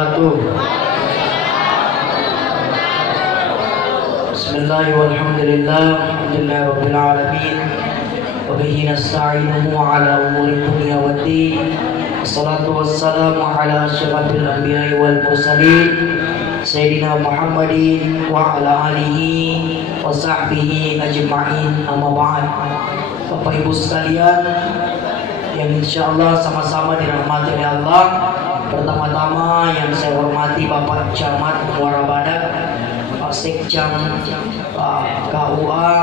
wabarakatuh. Bismillahirrahmanirrahim. Alhamdulillah rabbil alamin. Wa bihi nasta'inuhu ala umuri dunya waddin. Wassalatu wassalamu ala asyrafil anbiya'i wal mursalin Sayyidina Muhammadin wa ala alihi wa sahbihi ajma'in, amma ba'd. Bapak Ibu sekalian yang insyaallah sama-sama dirahmati oleh Allah. Pertama-tama yang saya hormati Bapak Camat Muara Badak, Pak Sekjam, Pak KUA,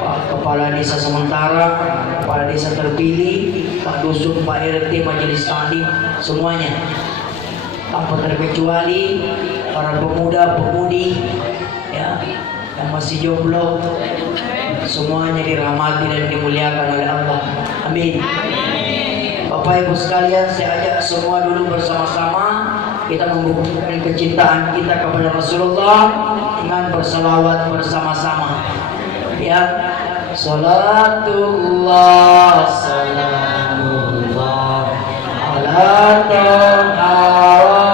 Pak Kepala Desa Sementara, Kepala Desa Terpilih, Pak Dusun, Pak RT, Majelis Taklim, semuanya tanpa terkecuali para pemuda-pemudi ya, yang masih jomblo, semuanya dirahmati dan dimuliakan oleh Allah. Amin. Bapak Ibu sekalian, saya ajak semua dulu bersama-sama kita membuktikan kecintaan kita kepada Rasulullah dengan berselawat bersama-sama. Ya, salatullah salamullah ala taha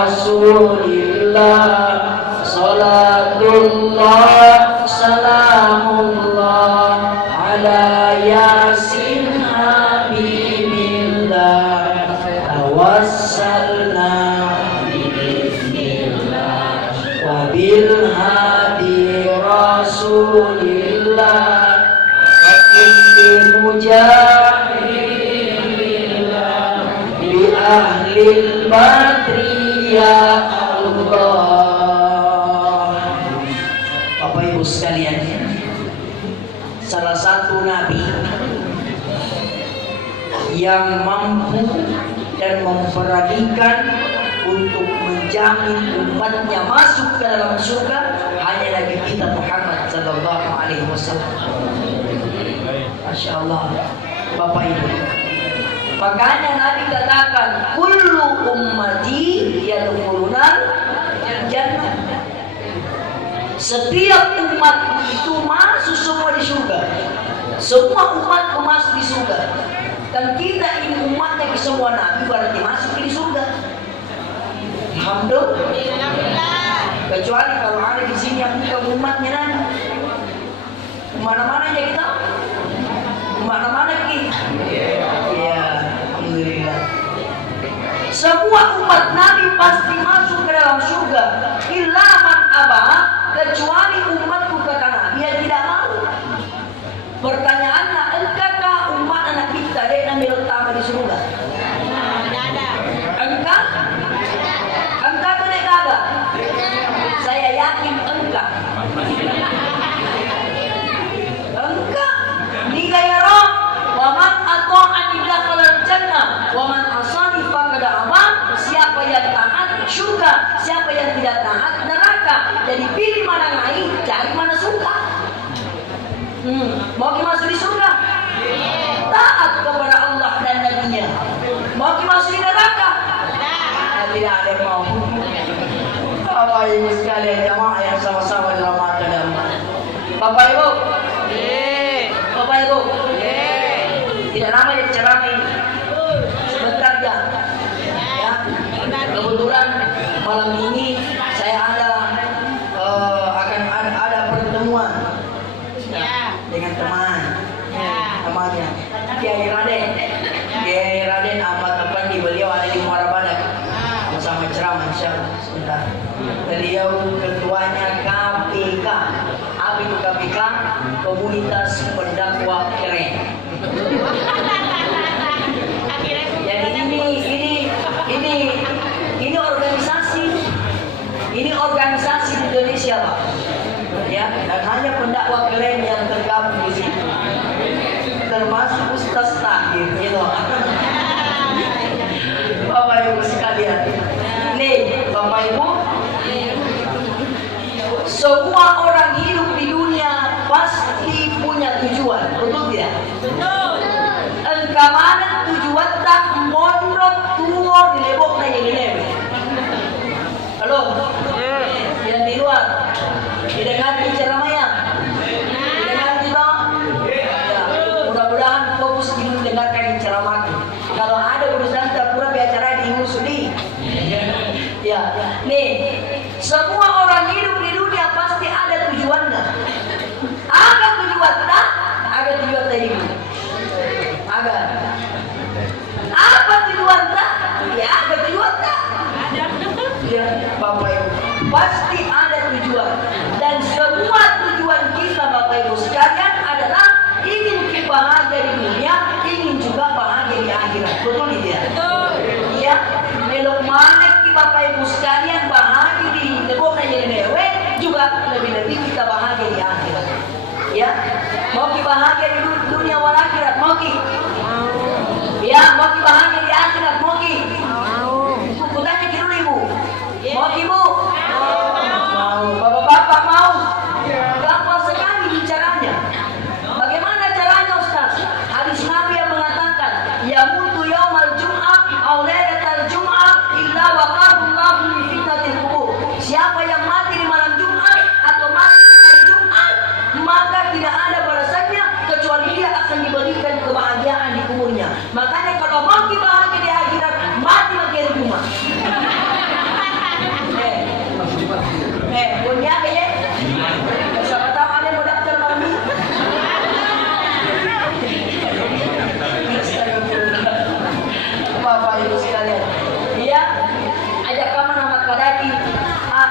rasulillah, salatullah salamullah ala yasin habibillah, tawassalna biiznillah wa bil hadi rasulillah wa kulli mujahidin billah bi ahlil badri ya Allah. Bapak Ibu sekalian, salah satu nabi yang mampu dan memperhatikan untuk menjamin umatnya masuk ke dalam surga hanya Nabi kita Muhammad sallallahu alaihi wasallam. Masya Allah, Bapak Ibu. Makanya Nabi katakan, kullu ummati yadkhuluna jannah. Setiap umat itu masuk semua di surga. Semua umat masuk di surga. Dan kita ini umatnya semua Nabi berarti masuk di surga. Alhamdulillah. Kecuali kalau ada di sini yang bukan umatnya Nabi. Mana-mana aja kita. Mana-mana kita. Ya, alhamdulillah. Semua umat Nabi pasti masuk ke dalam surga. Illa man aba, kecuali umatku kata Nabi yang tidak mau. Pertanyaannya, engkaukah umat anak kita yang ambil utama di surga? Tidak ada. Engkau? Engkau tuh nek kagak? Saya yakin engkau. Engkau. Nika ya Rob, wa man ata'ani dakhala jannah, wa man asani faqad aba. Siapa yang taat surga, siapa yang tidak taat neraka. Jadi pilih mana lain, cari mana suka. Mau masuk di surga? Taat kepada Allah dan Nabi-Nya. Mau masuk di neraka? Tidak ada yang mau. Bapak Ibu sekalian, jamaah yang sama-sama dirahmati Allah. Bapak Ibu, Bapak Ibu, tidak lama di ceramah ini. Sebentar ya. Kebetulan malam ini saya akan ada pertemuan dengan temannya Kiai Raden Ahmad Effendi. Beliau ada di Muara Badak sama ceramah insyaallah sebentar. Beliau ketuanya KPK. Apa itu KPK? Komunitas Pendakwah Keren. Jadi ini organisasi di Indonesia, Pak. Ya, dan hanya pendakwah keren yang tergabung di situ, termasuk Ustaz Tahir, gitu. Bapak Ibu sekalian, nih Bapak Ibu, semua orang hidup di dunia pasti punya tujuan, betul tidak? Betul. Engkau mana tujuan tak mondok tuor di lebok na ini? Halo, yang di luar. Didengar ceramah ya? Didengar kita? Ya, mudah-mudahan fokus di mendengarkan ceramah. Kalau ada urusan terpura bicara di Musudi. Ya, Semua orang hidup di dunia pasti ada tujuannya. Ada tujuan tak? Ada tujuan tak hidup. Ada. Apa tujuan tak? Ya ada tujuan tak? Ya Bapak Ibu, pasti ada tujuan. Dan semua tujuan kita Bapak Ibu sekalian adalah ingin bahagia di dunia, ingin juga bahagia di akhirat. Betul tidak? Betul. Ya, melok mana Bapak Ibu sekalian bahagia di negara dewe juga lebih-lebih kita bahagia di akhirat. Ya, mau kita bahagia di dunia wal akhirat, mau ki? Ya, mau kita bahagia di akhirat, mau ki? Kutanya dulu Ibu. Mau ki Bu? Mau. Bapak-bapak mau? Gampang sekali bicaranya. Bagaimana caranya Ustaz? Hadis Nabi yang mengatakan, yamutu yaumal jum'ah aw lailatal jum'ah illa waqarallahu min fitnatil qubur. Siapa yang mati di malam Jumat atau mati di hari Jumat, maka tidak ada balasannya kecuali dia akan diberikan kebahagiaan di kuburnya. Makanya kalau mau bahagia di akhirat, mati di hari Jumat. Punya ya. Siapa tahu ada mau daftar malam ini. Bapak Ibu sekalian, ya, ajak kamu nama kadaki.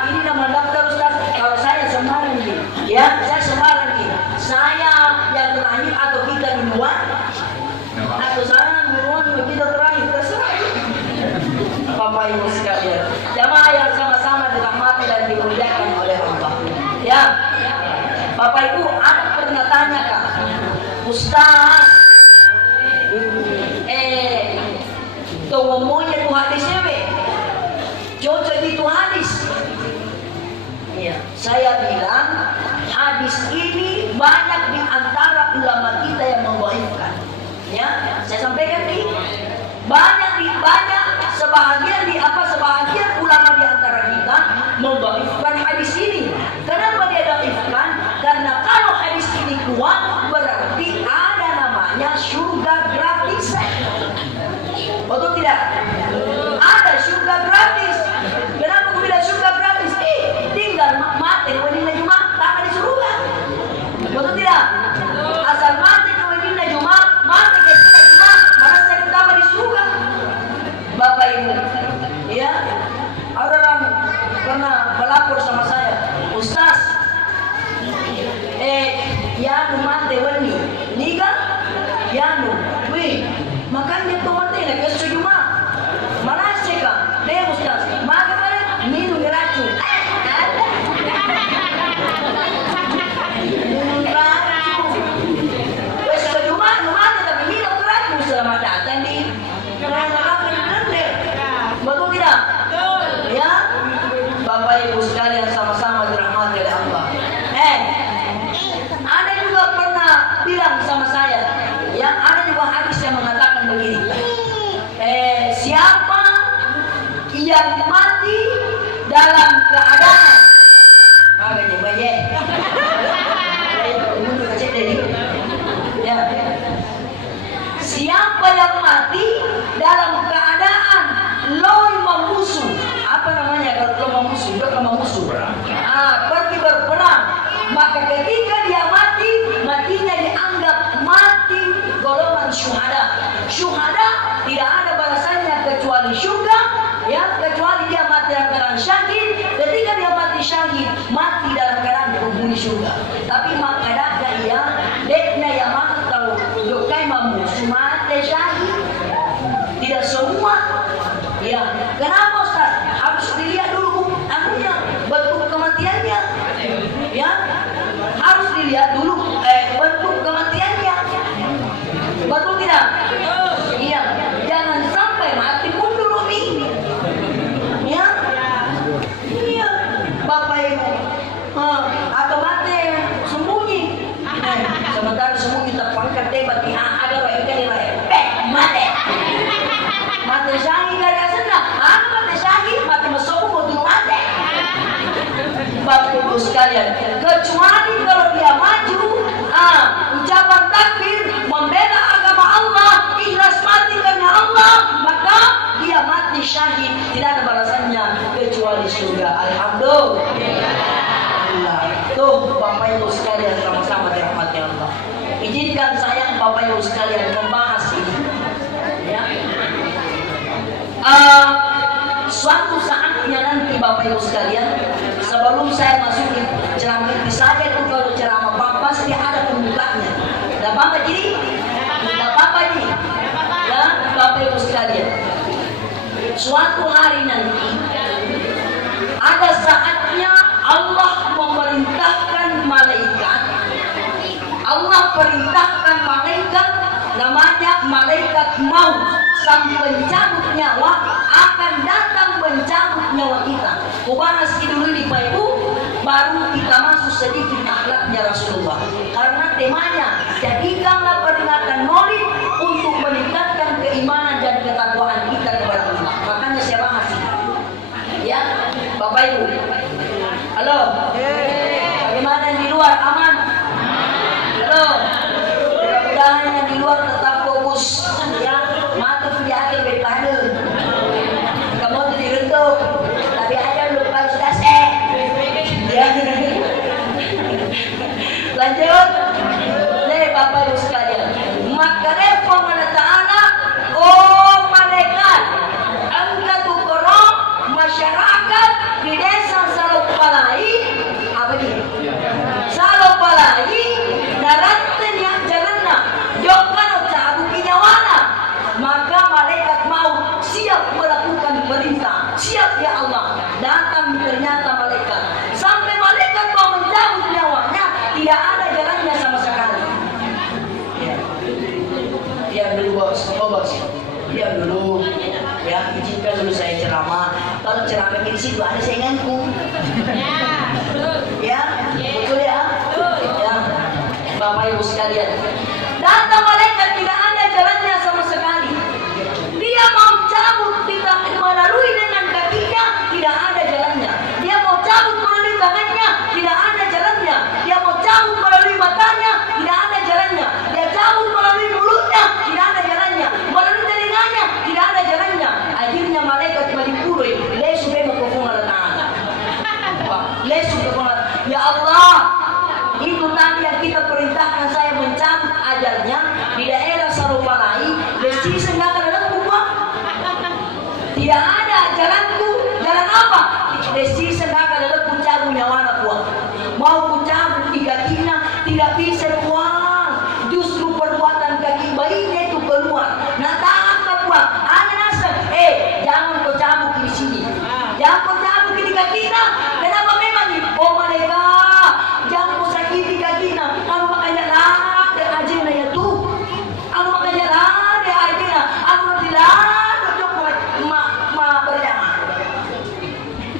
Ini nama daftar Ustaz. Kalau saya Semarang nih, ya, saya Semarang nih. Saya yang terakhir atau kita duluan? Atau saya duluan kita terakhir? Terserah. Bapak Ibu sekalian, jamaah yang sama-sama dirahmati dan dimuliakan oleh Allah. Ya, Bapak Ibu, aku pernah tanya Kak, Ustaz, tuh ngomongnya tuh hadisnya be, cocok itu hadis. Iya, saya bilang hadis ini banyak di antara ulama kita yang membaikkan. Ya, saya sampaikan nih, banyak sebahagian ulama di antara kita membaikkan hadis ini. Kenapa dia baikkan? Karena kalau hadis ini kuat berarti ada namanya surga gratis. Betul tidak? Ada surga gratis. Kenapa aku bilang surga gratis? Tinggal mati di Wadina Jumat, tak di surga. Betul tidak? Asal mati di Wadina Jumat, mati di surga Jumat, mana saya ditambah di surga. Bapak Ibu, ya, ada orang pernah melapor sama saya, Ustaz, yanu mati wani, niga, yanu, wih, makanya tuh mati nak ke Jumat, mana sih kak? Deh Ustaz, maka mana minum racun. Selamat datang di betul tidak? Ya, Bapak Ibu sekalian sama-sama dirahmati oleh Allah. Ada juga pernah bilang sama saya, ya, ada juga hadis yang mengatakan begini. Siapa yang mati dalam keadaan siapa yang mati dalam keadaan loi memusuh, apa namanya kalau memusuh, pergi berperang, maka ketika dia mati, matinya dianggap mati golongan syuhada. Syuhada tidak ada balasannya kecuali surga, ya, kecuali dia mati dalam keadaan syahid. Ketika dia mati syahid, mati dalam keadaan penghuni surga. Tapi maka ada ya, dekna yang tahu dokai memusuh mati syahid. Tidak semua. Ya, kenapa Ustaz? Harus dilihat dulu anunya, bentuk kematiannya. Ya, harus dilihat dulu bentuk kematiannya. Betul tidak? Iya, jangan sampai mati mundur umi. Ya, iya, Bapak Ibu. Atau mati sembunyi. Sementara sembunyi terpangkat debat di ada yang kali mati. Mati syahid gak senang. Mati syahid, mati masuk mau mati. Bapak Ibu sekalian, kecuali kalau dia maju, ucapan takbir, membela agama Allah, ikhlas mati karena Allah, maka dia mati syahid, tidak ada balasannya kecuali semua di surga. Alhamdulillah. Tuh Bapak Ibu sekalian, sama-sama dirahmati Allah. Izinkan saya Bapak Ibu sekalian membahas ini. Ya. Suatu saatnya nanti Bapak Ibu sekalian, sebelum saya masukin ceramah inti saya itu, kalau ceramah Bapak pasti ada pembukanya. Tidak apa-apa jadi, tidak apa-apa nih, ya Bapak Ibu sekalian. Suatu hari nanti ada saatnya Allah memerintahkan malaikat. Allah perintahkan malaikat, namanya malaikat maut, sang pencabut nyawa akan datang mencabut nyawa kita. Kubahas dulu di Pak Ibu, baru kita masuk sedikit akhlaknya Rasulullah. Karena temanya, jadikanlah peringatan Maulid untuk meningkatkan keimanan dan ketakwaan kita kepada Allah. Makanya saya bahas ini. Ya, Bapak Ibu. Halo. Bagaimana di luar, aman? Halo. Mudah-mudahan yang di luar tetap fokus. Ya, mata tidak akan berpadu. Kamu tuh direntuk, tapi ada lupa sudah ya. Lanjut. Nih Bapak Ibu sekalian, maka Refah Ta'ala, oh malaikat, angkat ukro masyarakat di desa Salopalai, apa nih? Salopalai, daratan yang jalanna, jokan cabu kinyawana. Maka malaikat mau siap melakukan perintah. Siap ya Allah. Datang ternyata malaikat. Sampai malaikat mau mencabut nyawanya, tidak ada jalannya sama sekali. Ya. Diam dulu bos. Oh bos. Diam dulu. Ya, izinkan dulu saya ceramah. Kalau ceramah di situ ada sainganku. Ya, betul ya. Ya, Bapak Ibu sekalian. Datang malaikat, tidak ada jalannya sama sekali. Dia mau cabut, tidak melalui dengan kakinya, tidak ada jalannya. Dia mau cabut melalui tangannya, tidak ada jalannya. Dia mau cabut melalui matanya, tidak ada jalannya. Dia cabut melalui mulutnya, tidak ada jalannya. Melalui telinganya, tidak ada jalannya. Akhirnya malaikat malipurui, lesu bema kefungan ta'ala. Lesu kefungan. Ya Allah, itu tadi yang kita perintahkan saya mencabut ajalnya di daerah Salopalai. Desi sengaja ada buah. Tidak ada jalanku. Jalan apa? Desi sengaja ada cabut nyawana buah. Mau kucabut di kakinya, tidak bisa buang. Justru perbuatan kaki bayinya itu keluar. Nah tak buah. Ada nasa. Jangan kau cabut di sini. Jangan kau cabut di kakinya. Kenapa memang nih? Oh malaikat, jangan kau sakiti kakinya. Anu makanya lah dan ajina ya tuh. Anu makanya lah dan ajina. Anu tidak duduk ma berjamaah.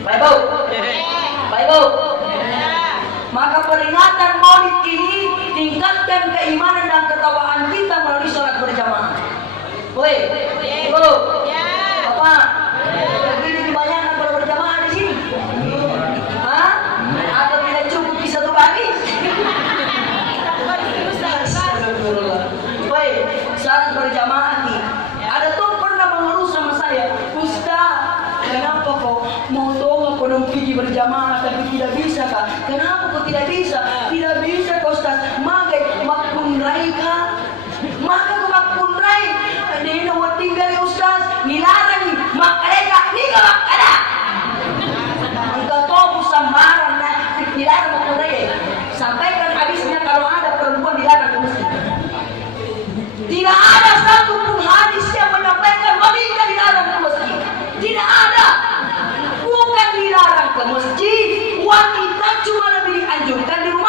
Baik bu. Baik bu. Maka peringatan Maulid ini tingkatkan keimanan dan ketakwaan kita melalui sholat berjamaah. Woi, bu. Bapak, begini kebanyakan kalau berjamaah di sini. Hah? Atau tidak cukup di satu baris? Baik, saat berjamaah nih. Ada tuh pernah mengeluh sama saya, Ustaz, kenapa kau mau doa kodong pergi berjamaah tapi tidak bisa kak? Kenapa kau tidak bisa? Tidak bisa kau Ustaz. Maka makpun raika, maka kau makpun raik. Ini nawat tinggal ya Ustaz. Nilaran nih, makareka nih kalau ada. Engkau tahu sambaran nah dilarang makpun raik. Sampaikan hadisnya kalau ada perempuan dilarang ke masjid. Tidak ada satupun hadis yang menyampaikan wanita dilarang ke masjid. Tidak ada. Bukan dilarang ke masjid, wanita cuma lebih dianjurkan di rumah.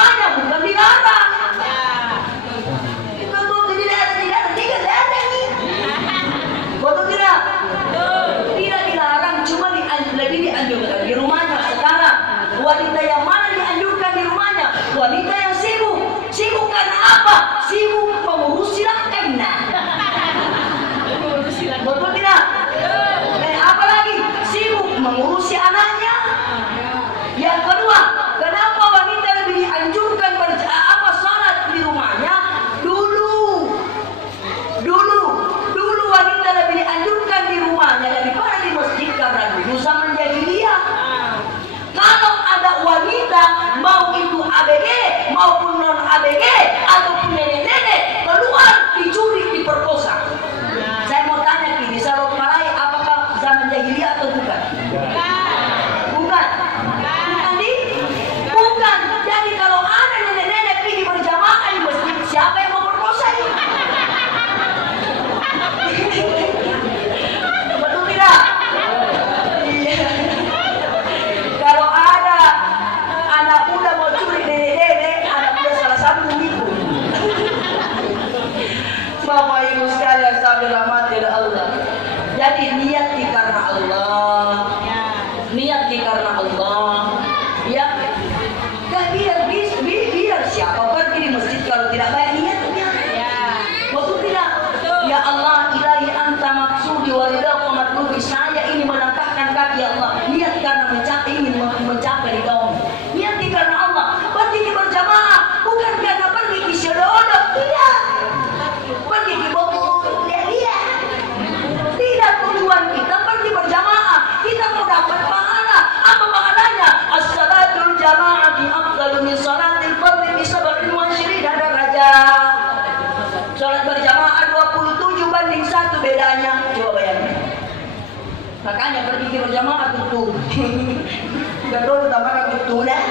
betulan.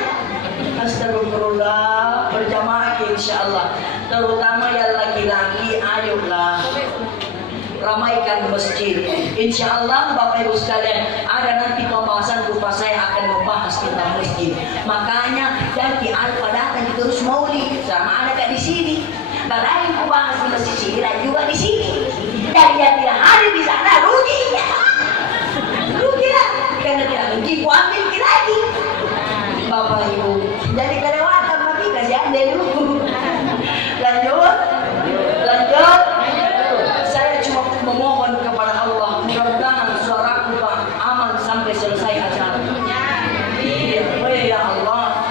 Astagfirullah, berjamaah insyaallah. Terutama yang laki-laki, ayolah ramaikan masjid. Insyaallah Bapak Ibu sekalian, ada nanti pembahasan grup saya akan membahas tentang masjid. Makanya jadi alfa datang terus maulid sama anak di sini. Barang yang bahas di masjid sini dan juga di sini. Dan yang tidak hadir di sana rugi. Rugi lah, karena tidak rugi ku ambil lagi. Bapak Ibu, jadi kelewatan mati kasih anda dulu. Lanjut. Saya cuma memohon kepada Allah, mudah-mudahan suaraku aman sampai selesai acara. Ya Allah.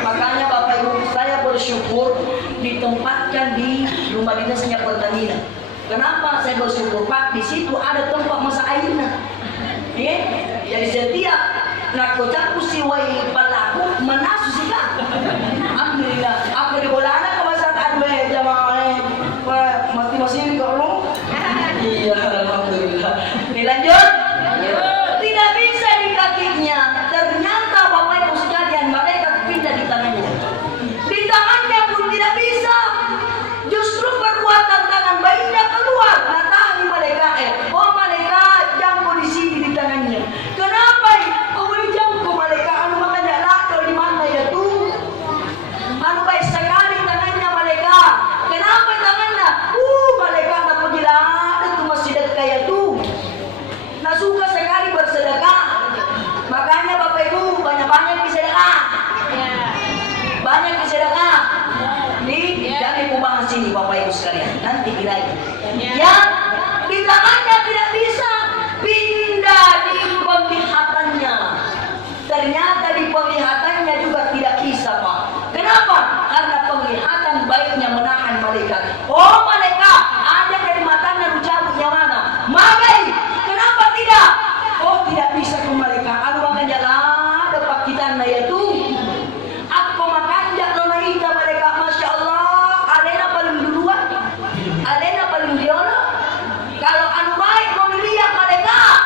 Makanya Bapak Ibu, saya bersyukur ditempatkan di rumah dinasnya Pertamina. Kenapa saya bersyukur? Pak, di situ ada tempat masak airnya. Jadi setiap nak kocak usiwai pelaku menasu sih kan. Alhamdulillah. Apa di bola anak kebasahan jamaah mati masih kalau. Iya, alhamdulillah. Lanjut. Tidak bisa di kakinya. Ternyata Bapak Ibu sekalian, malaikat pindah di tangannya. Di tangannya pun tidak bisa. Justru perbuatan tangan bayinya keluar. Natahi malaikat. Oh malaikat, jangko di sini di tangannya. Kenapa? Oh jangko malaikat. Anu makanya lado di mana ya tuh? Anu baik sekali tangannya malaikat. Kenapa tangannya? Malaikat nak pergi lah. Itu masih dekat ya tuh. Nah suka sekali bersedekah. Makanya Bapak Ibu banyak-banyak bersedekah. Banyak bersedekah. Jadi pembahas ini Bapak Ibu sekalian. Nanti lagi. Yang di tangannya tidak bisa pindah di penglihatannya. Ternyata di penglihatannya juga tidak bisa Pak. Kenapa? Karena penglihatan baiknya menahan malaikat. Oh malaikat, ada dari matanya dicabut yang mana? Magai. Kenapa tidak? Oh tidak bisa ke malaikat. Anu makanya lah dapat kita yaitu aku makan jak nona ita malaikat. Masya Allah. Alena paling duluan. Alena paling diolah. Kalau anu baik mau dilihat malaikat,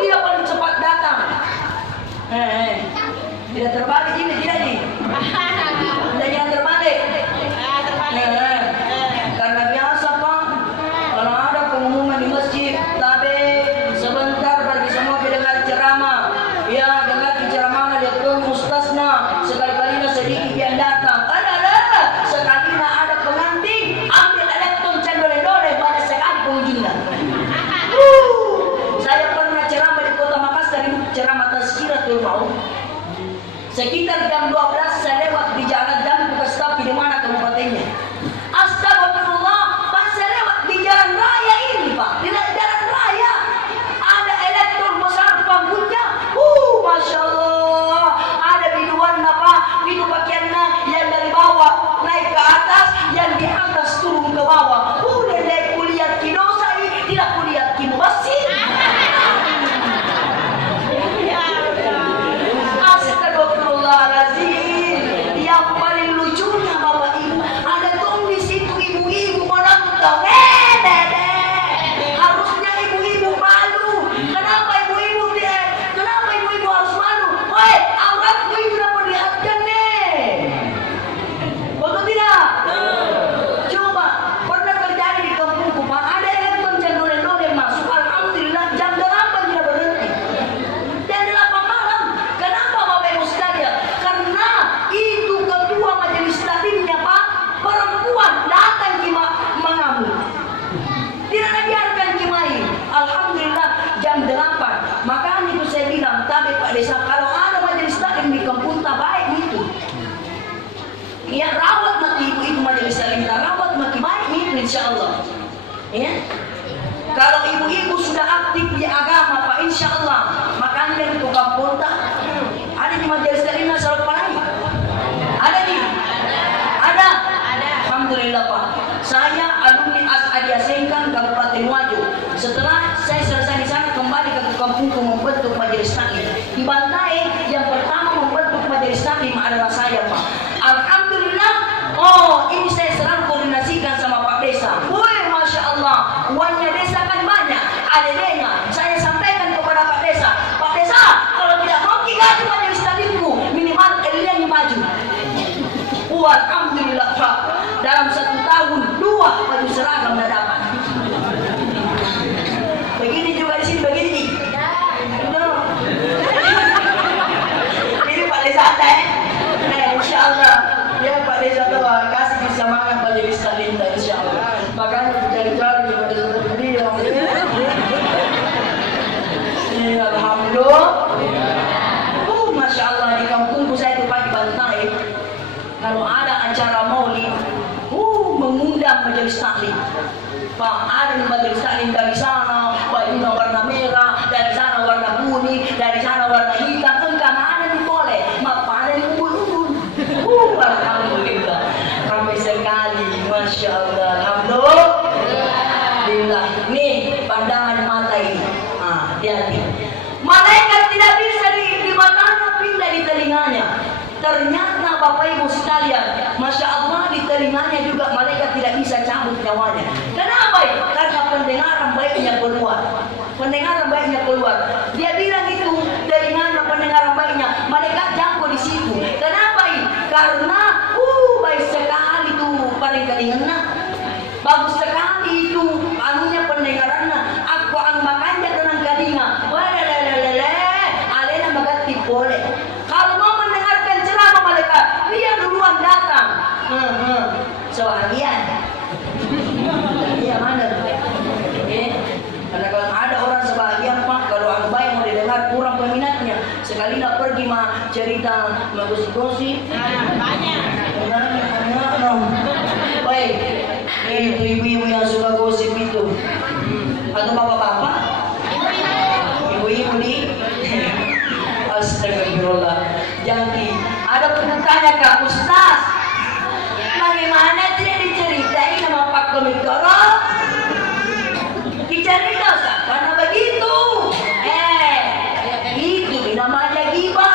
dia paling cepat datang. Tidak terbalik ini tidak nih. Jangan terbalik. Karena biasa Pak, kalau ada pengumuman di masjid, tapi sebentar bagi semua pendengar ceramah, ya dengar ceramah lihat pun ustaznya, sekali-kalinya sedikit yang datang. Sekalinya ada pengantin, ambil elektron cendol-cendol banyak sekali pengunjungnya. Saya pernah ceramah di Kota Makassar, ceramah tazkiratul maut. Sekitar jam 12 saya lewat di jalan dan buka stop di mana kabupatennya. Astagfirullah, pas saya lewat di jalan raya ini Pak, di jalan raya ada elektron besar panggungnya. Masya Allah, ada biduan apa? Itu pakaiannya yang dari bawah naik ke atas, yang di atas turun ke bawah. Dari kuliah kidosa ini tidak kuliah kimubasi. Yang paling lucunya Bapak Ibu, ada tuh di situ ibu-ibu menonton. Harusnya ibu-ibu malu. Kenapa ibu-ibu harus malu? Woi, auratku itu udah perlihatkan nih. Betul tidak? Coba pernah terjadi di kampungku Pak, ada elektron cendol-cendol yang masuk. Alhamdulillah jam 8 tidak berhenti. Jam 8 malam. Kenapa Bapak Ibu sekalian? Karena itu ketua majelis taklimnya Pak, perempuan datang mengambil. Tidak dibiarkan main. Alhamdulillah jam 8. Makanya itu saya bilang tadi Pak Desa, kalau ada majelis taklim di kampung tak baik itu. Ya rawat mati ibu-ibu majelis taklim, rawat mati baik itu insyaallah. Ya. Kalau ibu-ibu sudah aktif di agama Pak insyaallah, makanya di kampung tak ada di majelis taklim Salat Palai. Ada nih? Ada. Alhamdulillah Pak. Saya alumni Adia Sengkang Kabupaten Wajo. Setelah saya selesai di sana kembali ke kampungku membentuk majelis taklim. Di Bantai yang pertama membentuk majelis taklim adalah saya Pak. Alhamdulillah. Ini saya selalu koordinasikan sama Pak Desa. Masya Allah. Uangnya desa kan banyak. Adanya saya sampaikan kepada Pak Desa. ada di majelis taklim dari sana bajunya warna merah, dari sana warna kuning, dari sana warna hitam. Engkau mana nih boleh? Apa ada di ubun-ubun? Alhamdulillah, ramai sekali, masya Allah. Alhamdulillah. Nih pandangan mata ini. Hati-hati. Malaikat tidak bisa di matanya, pindah di telinganya. Ternyata Bapak Ibu sekalian, masya Allah, di telinganya juga malaikat tidak bisa cabut nyawanya. Kenapa? Karena pendengaran baiknya keluar. Pendengaran baiknya keluar. Dia bilang itu telinganya pendengaran baiknya, malaikat jangkau di situ. Kenapa? Karena baik sekali tuh paling kedengaran. Bagus sekali itu anunya pendengarannya. Aku makannya tenang kadinga. Alena magati boleh. Kalau mau mendengarkan ceramah malaikat, dia duluan datang. Sebagian. Iya mana? Karena kalau ada orang sebagian Pak, kalau orang baik mau didengar kurang peminatnya. Sekali nak pergi mah cerita gosip-gosip. Banyak. Baik. Itu ibu-ibu yang suka gosip itu. Atau bapak-bapak? Ibu-ibu di astagfirullah. Jadi ada bertanya Kak Ustaz, bagaimana tidak diceritain sama Pak Komikoro? Dicerita Ustaz, karena begitu. Itu namanya gibah.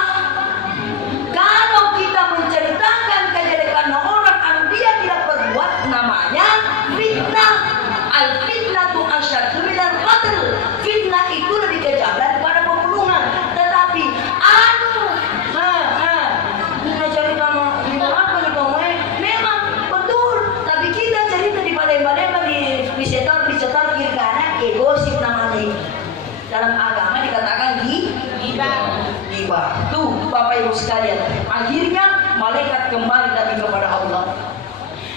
Kalau kita menceritakan kejelekan orang anu dia tidak berbuat, namanya fitnah. Al-fitnatu asyaddu minal qatl. Fitnah itu lebih kejam daripada pembunuhan. Tetapi kita cerita apa nih kamu? Memang betul. Tapi kita cerita di balai-balai di setor kiri kanan, gosip namanya. Dalam agama dikatakan gibah. Tuh Bapak Ibu sekalian, akhirnya malaikat kembali lagi kepada Allah.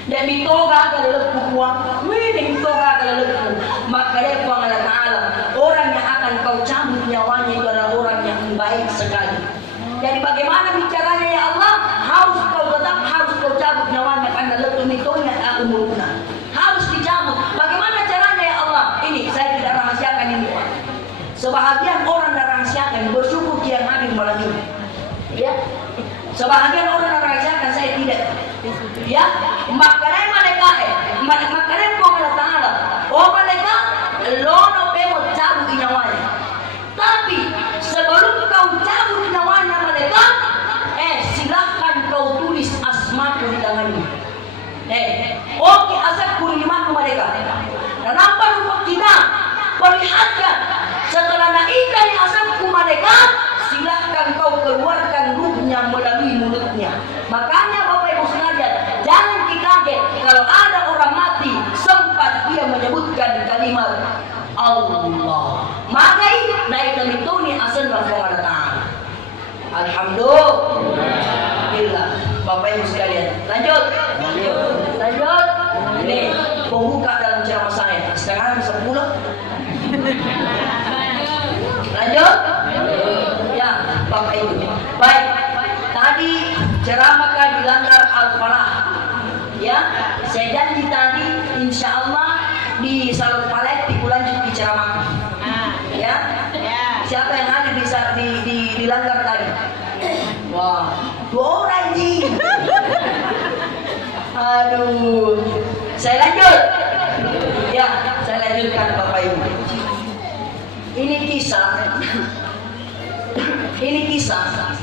Dan ditoga kalau lepuh kuat, ditoga kalau lepuh. Maka dia Allah Ta'ala, orang yang akan kau cabut nyawanya itu adalah orang yang baik sekali. Jadi bagaimana bicaranya ya Allah? Harus kau cabut nyawanya karena lepuh mitonya umuruna. Harus dicabut. Bagaimana caranya ya Allah? Ini saya tidak rahasiakan ini. Sebahagian orang yang rahasiakan, bersyukur Kiai Amin malam ini. Ya, sebahagian orang yang rahasiakan, saya tidak. Ya, makanya makanya Allah Ta'ala, mereka lono pemot cabut nyawanya. Tapi sebelum kau cabut nyawanya mereka, silahkan kau tulis asmaku di tanganmu. Oke, asal kuriman mereka. Dan apa lupa kita perlihatkan setelah naikkan asapku mereka, silahkan kau keluarkan ruhnya melalui mulutnya. Makanya Bapak Ibu sekalian, jangan kaget kalau ada orang mati sempat dia menyebutkan kalimat Allah. Maka naik itu ni asal Allah Ta'ala. Alhamdulillah. Bapak Ibu sekalian, lanjut. Ini pembuka dalam ceramah saya. Sekarang bisa pulang. Lanjut. Ya, Bapak Ibu. Baik. Tadi ceramah di Langgar Al-Falah. Ya, saya janji tadi insya Allah di Salon Palet lanjut di ceramah. Ya. Siapa yang ada di Langgar tadi? Wah, 2 orang ji. Aduh. Saya lanjut. Ya, saya lanjutkan Bapak Ibu. Ini kisah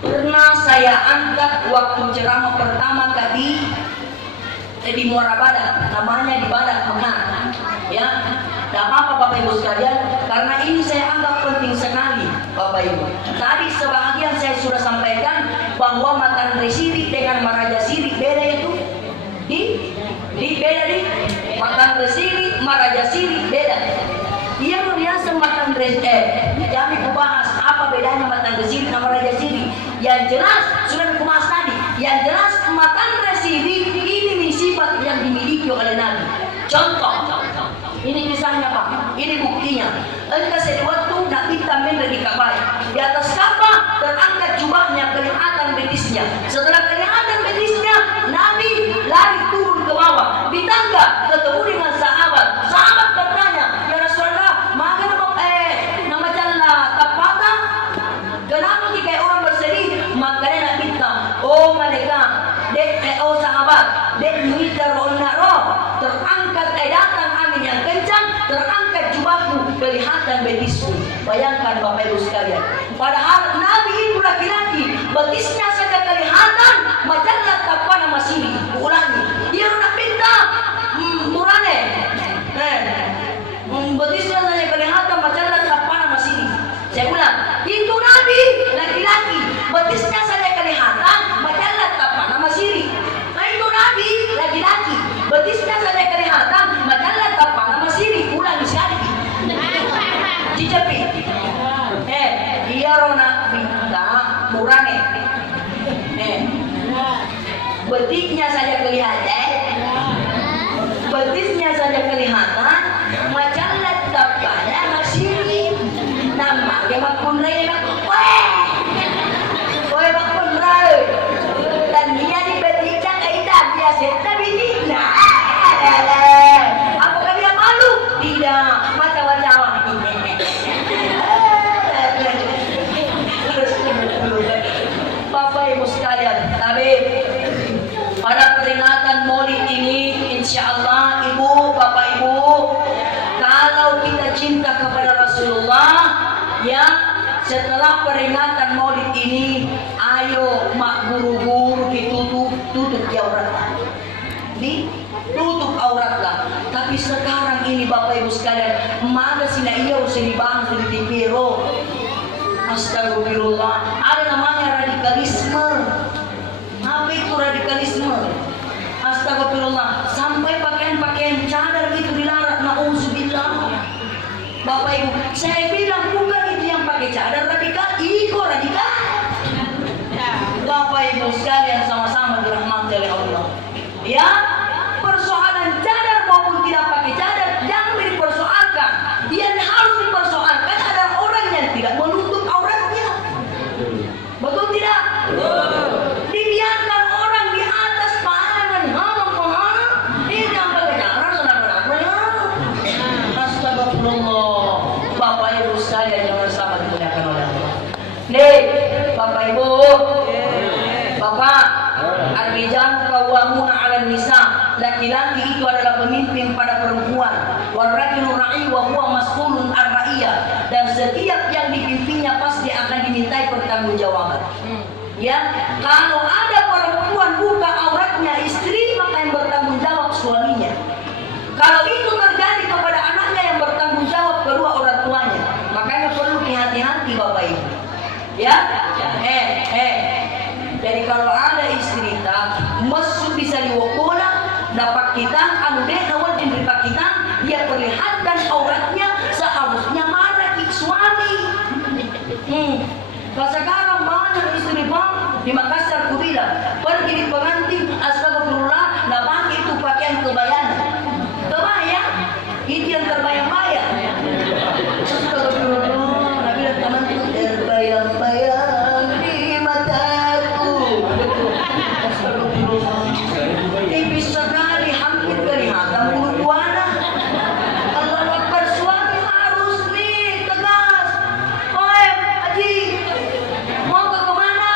pernah saya angkat waktu ceramah pertama kali di Muara Badak, namanya di Badak Mekah. Ya, tidak apa-apa Bapak Ibu sekalian, karena ini saya anggap penting sekali Bapak Ibu. Tadi sebagian saya sudah sampaikan bahwa Matan Resiri dengan Maraja Siri beda itu. Beda di Matan Resiri, Maraja Siri beda. Dia biasa Matan Resiri. Kami membahas apa bedanya Matan Resiri dan Maraja Siri. Yang jelas sudah dikumas tadi. Yang jelas Matan Resiri ini sifat yang dimiliki oleh Nabi. Contoh, ini kisahnya Pak. Ini buktinya. Engkau waktu Nabi tampil di Ka'bah. Di atas Ka'bah terangkat jubahnya, kelihatan betisnya. Setelah kelihatan betisnya, Nabi lari turun ke bawah. Di tangga ketemu dengan sahabat. oh sahabat, dan terangkat datang angin yang kencang, terangkat jubahku, kelihatan betisku. Bayangkan Bapak Ibu sekalian, padahal Nabi itu laki-laki, betisnya saja kelihatan, macamnya tapana masih. Ulangi, dia nak minta murane, betisnya saja kelihatan, macamnya tapana masih. Saya ulang, itu Nabi laki-laki, betisnya saja kelihatan, macamnya tapana masih. Nah itu Nabi laki-laki, betisnya saja kelihatan, macamnya tapana masih. Ulangi sekali. Cicepi. Dia rona minta murane. Betisnya saja kelihatan. Betisnya saja kelihatan, macam tapanya masih. Nama dia makun ray Woi makun ray. Dan dia di betisnya kaidah biasa tapi tidak. Apakah dia malu? Tidak. Macam-macam. Bapak Ibu sekalian, tapi pada peringatan Maulid ini, insya Allah Ibu, Bapak Ibu, kalau kita cinta kepada Rasulullah, ya setelah peringatan Maulid ini, ayo mak guru-guru tutup auratlah, tutup auratlah. Tapi sekarang ini Bapak Ibu sekalian, mana sih nak iya usah dibahas di TV ro. Astagfirullah, ada namanya radikalisme. Apa itu radikalisme? Astagfirullah, sampai pakaian-pakaian cadar itu dilarang. Nauzubillah. Bapak Ibu, saya bilang bukan itu yang pakai cadar radikal, itu radikal. Bapak Ibu sekalian sama-sama dirahmati oleh Allah. Ya, persoalan cadar maupun tidak pakai cadar jangan dipersoalkan. Yang harus dipersoalkan adalah orang yang tidak menutup auratnya. Betul tidak? Dibiarkan orang di atas pandangan haram, dia jangan pakai cadar, saudara-saudara. Astagfirullah. Bapak Ibu sekalian yang bersama dimuliakan oleh Allah. Nih, Bapak Ibu, Bapak, ar-rijal qawwamuna 'alan nisa. Laki-laki itu adalah pemimpin pada perempuan. War-rajulu ra'i wa huwa mas'ulun ar-ra'iyah. Dan setiap yang dipimpinnya pasti akan dimintai pertanggungjawaban. Ya, kalau ada perempuan buka auratnya istri, maka yang bertanggung jawab suaminya. Kalau itu terjadi kepada anaknya, yang bertanggung jawab kedua orang tuanya. Makanya perlu hati-hati Bapak Ibu. Ya, jadi kalau ada istri tak masuk bisa diwakola, dapat kita anu deh nawar jendri kita, dia perlihatkan auratnya, seharusnya marah suami. Sekarang mana istri bang di Makassar ku bilang pergi di pengantin, astagfirullah, nggak pakai itu pakaian kebayang, itu yang terbayang-bayang. Astagfirullah, Nabi dan teman-teman terbayang-bayang di mataku. Astagfirullah, tipis sekali, hampir kelihatan bulu buana. Allah Akbar, suami harus nih tegas. Oi, Haji, mau ke kemana?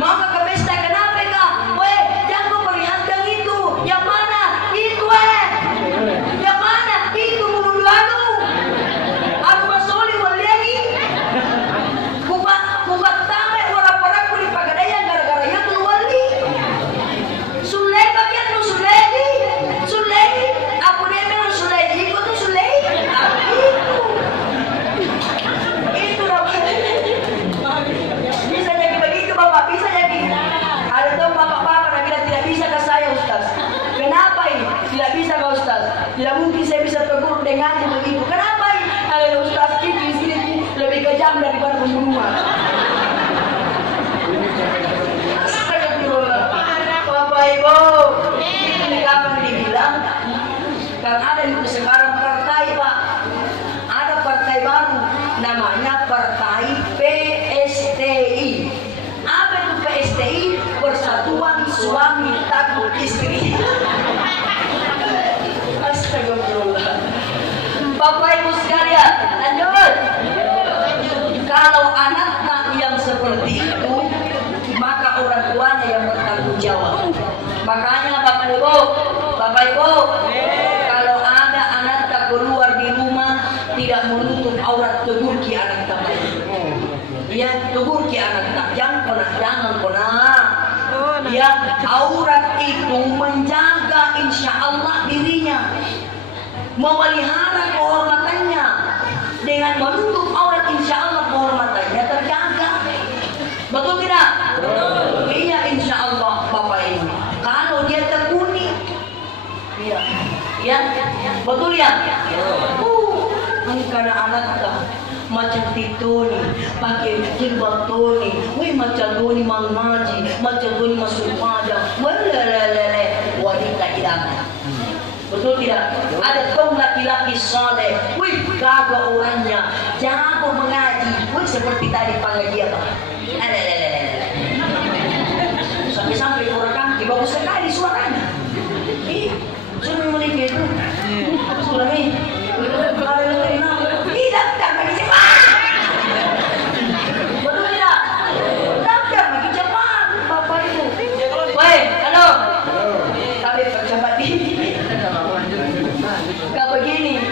Mau ke pesta kenapa kak? Oi, jangan perlihatkan itu. Yang mana? Itu yang mana? Itu bulu buana. Aku masoli waliagi. Kubat tame orang-orang kulit pagadaya gara-gara ya tuh wali. Sulai bagian lu Sulai. Aku memang Sulai, ikut tuh Sulai. Itu Bapak. Bisa jadi begitu Bapak, bisa jadi. Ada tahu Bapak-bapak yang bilang tidak bisa ke saya Ustaz. Kenapa ini? Tidak bisa ke Ustaz. Tidak mungkin saya bisa tegur dengannya begitu. Kenapa ini? Ada Ustaz ini lebih kejam daripada pembunuhan. Astagfirullah. Bapak Ibu, ini kapan dibilang? Karena ada itu sekarang partai Pak. Ada partai baru, namanya Partai PSTI. Apa itu PSTI? Persatuan Suami Takut Istri. Astagfirullah. Bapak Ibu sekalian, lanjut. Kalau anaknya yang seperti itu, maka orang tuanya yang bertanggung jawab. Makanya Bapak Ibu, kalau ada anak tak keluar di rumah tidak menutup aurat, tegur ki anak tak. Ya, tegur ki anak tak. Jangan pernah. Ya, aurat itu menjaga insya Allah dirinya, memelihara kehormatannya. Dengan menutup aurat insya Allah kehormatannya terjaga. Betul tidak? Betul. Iya insya Allah Bapak Ibu. Kalau dia tekuni, iya, ya, betul ya. Karena anak macam itu nih, pakai jilbab tu nih, macam tu nih mengaji, macam tu nih masuk padang, wanita idaman. Betul tidak? Ada kaum laki-laki soleh, gagah orangnya, jago mengaji, seperti tadi pengajian. Sampai-sampai orang bagus sekali suaranya. Sudah menikah itu, sudah nih. Tidak bagi cepat. Betul tidak? Tidak bagi cepat, Bapak Ibu. Woi, halo. Tapi percepat ini. Gak begini.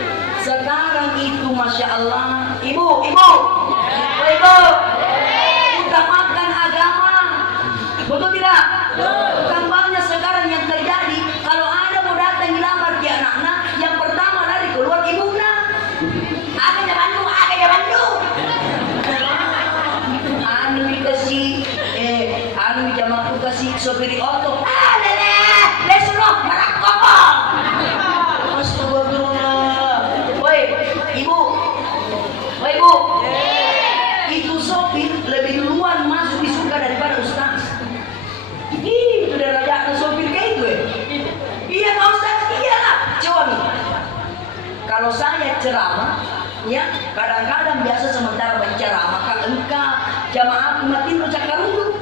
Sekarang itu Masya Allah, Ibu, utamakan agama. Betul tidak? Kembangnya sekarang yang terjadi, kalau ada mau datang dilamar di anak-anak, yang pertama dari keluar ibunya. Ada Bandung. Anu jamaku kasih sopiri oto. Lesuno marak kokong. Astagfirullah. Woi, Ibu. Itu sopir lebih duluan masuk di surga daripada ustaz. Itu udah raja sopir kayak itu. Iya Pak Ustaz, iyalah. Coba nih. Kalau saya ceramah, ya kadang-kadang biasa sementara berceramah, engkau jamaah mati cakar dulu.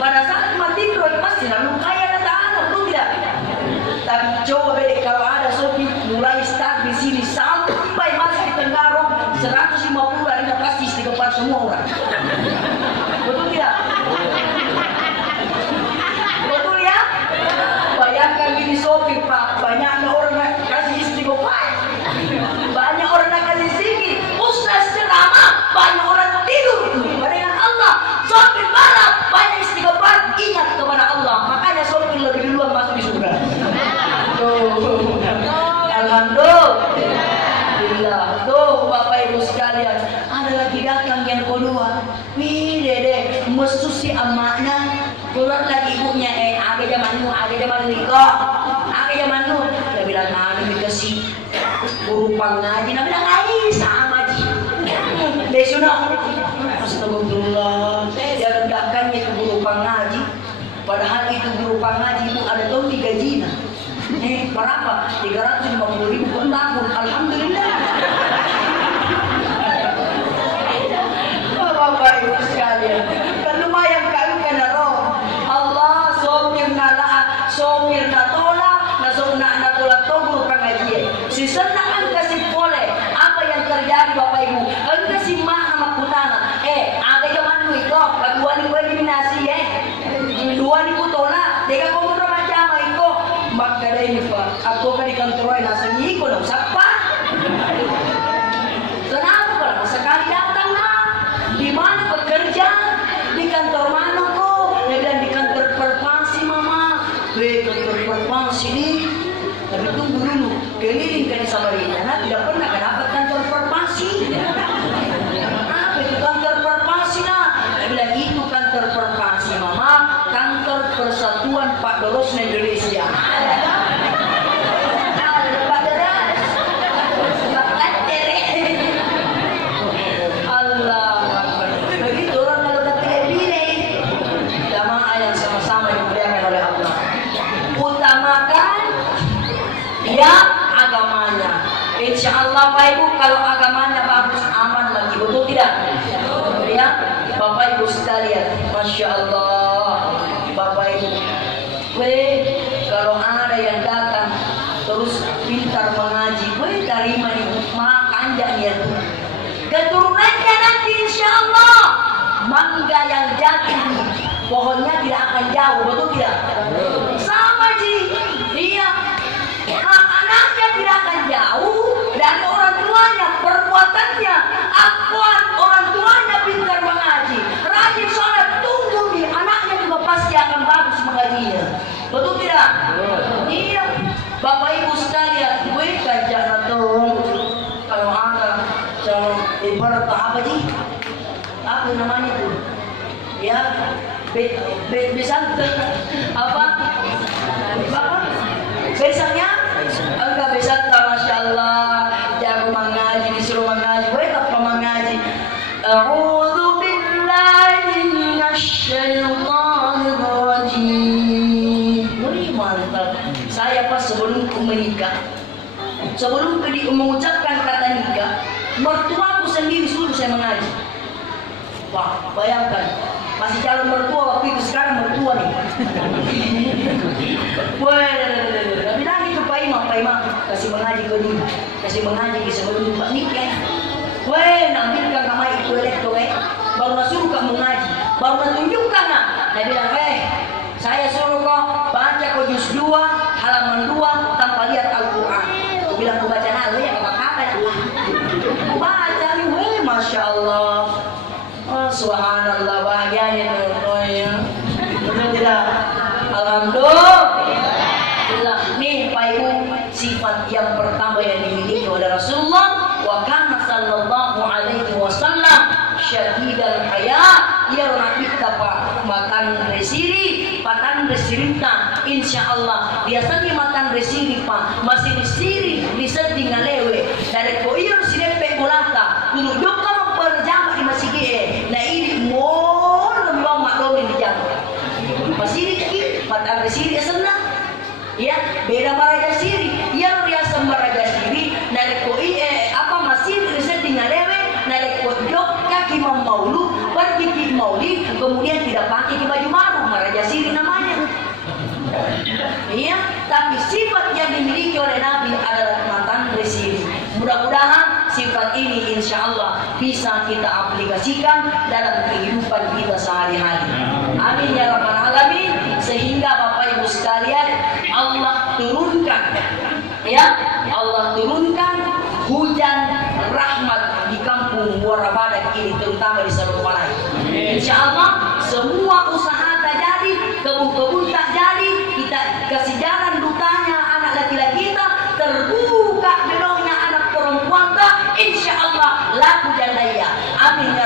Pada saat mati pasti lalu kaya kata anak, betul tidak? Tapi coba kalau ada sopir mulai start di sini sampai masuk di Tenggarong 150 hari pasti istighfar semua orang. Betul tidak? Betul ya? Bayangkan gini sopir Pak, banyaknya orang kasih istighfar, banyak orang kasih zikir, ustaz ceramah, banyak orang tidur dengan Allah, sopir balap, banyak istighfar, ingat kepada Allah, makanya sopir lebih duluan masuk di surga. Alhamdulillah. Tuh Bapak Ibu sekalian, ada lagi datang yang kedua. Wih dede, mesu si amaknya, keluar lagi ibunya, ada zaman nikah, ada zaman nu, dia bilang dikasih guru pangaji, dia bilang sama ji. Desuna, astagfirullah, dia rendahkannya itu guru pangaji, padahal itu guru pangaji itu ada tahun digajinya. Berapa? 350.000 per tahun. Alhamdulillah. Bapak Ibu sekalian, kan lumayan kan roh. Allah sopir na tolak, na tolak to guru pengajian. Si senang kasih boleh. Apa yang terjadi Bapak Ibu? Engkau si mak sama putana. Ada zaman lu itu, kedua ni gua eliminasi dua ni ku tolak, tiga kau macam itu. Maka dari Pak, aku kan di kantor nasa ngiko dong, siapa? Kenapa kalau sekali datang di mana bekerja? Di kantor mana kok? Ya bilang di kantor Perpasi Mama. Kantor Perpasi ini. Tapi tunggu dulu, keliling kan di Samarinda, tidak pernah dapat kantor Perpasi. Apa itu kantor Perpasi Dia bilang itu kantor Perpasi Mama, kantor Persatuan Pak Doros Indonesia. Ya agamanya, insya Allah Bapak Ibu kalau agamanya bagus aman lagi, betul tidak? Ya Bapak Ibu sekalian, Masya Allah Bapak Ibu, kalau ada yang datang terus pintar mengaji, terima nih makan ya, keturunannya nanti insya Allah mangga yang jatuh pohonnya tidak akan jauh, betul tidak? Sama mengaji. Iya. Anaknya tidak akan jauh dari orang tuanya, perbuatannya akuat, orang tuanya pintar mengaji, rajin sholat, tunggu nih anaknya juga pasti akan bagus mengajinya. Betul tidak? Iya. Bapak Ibu sekalian, gue kajak natong kalau ada calon ibarat apa sih? Apa namanya tuh? Ya, besantren apa? Bapak? Besarnya? Enggak besantren, masya Allah. Jago mengaji, disuruh mengaji, gue tak mengaji. A'udzu billahi minasyaitonir rajim. Mantap. Saya pas sebelum menikah, sebelum mengucapkan kata nikah, mertuaku sendiri suruh saya mengaji. Wah, bayangkan, masih calon mertua waktu itu, sekarang mertua nih. Wah, bilang itu Pak Imam, kasih mengaji ke dia, kasih mengaji di sebelum nikah. Wah, nampilkan nama itu elektor, baru suruh kamu mengaji, baru tunjukkan nak. Dia bilang, saya suruh kau baca kau juz 2 halaman 2 tanpa lihat Al-Quran. Aku bilang kau baca nalu ya kata aku baca nih, weh masya Allah, oh, subhanallah, bahagianya ya. Betul tidak? Alhamdulillah. Nih Pak Ibu, sifat yang pertama yang dimiliki oleh Rasulullah, wa kana sallallahu alaihi wasallam syadidal haya. Ia orang kita Pak makan resiri, patan resirinta, insya Allah biasanya makan resiri Pak masih resiri bisa tinggal lewe dari koir sinepe bolata dulu joka berjamaah di masjid nah ini mau lebih makdomin di jamaah masih ini patan resiri senang ya beda maraja siri yang biasa maraja siri dari koir apa masih bisa tinggal lewe dari kojok kaki maulu pergi ke mauli kemudian tidak pakai ke baju baru maraja siri namanya. Iya, tapi sifat yang dimiliki oleh Nabi adalah mantan resiri. Mudah-mudahan sifat ini insya Allah bisa kita aplikasikan dalam kehidupan kita sehari-hari. Amin ya rabbal alamin. Sehingga Bapak Ibu sekalian, Allah turunkan, ya, Allah turunkan hujan rahmat di kampung Muara Badak ini, terutama di Salur Malai. Insya Allah semua usaha tak jadi, kebun-kebun tak jadi, kita kasih jalan dutanya anak laki-laki kita, terbuka gedongnya anak perempuan tak, insya Allah laku jandaya. Amin ya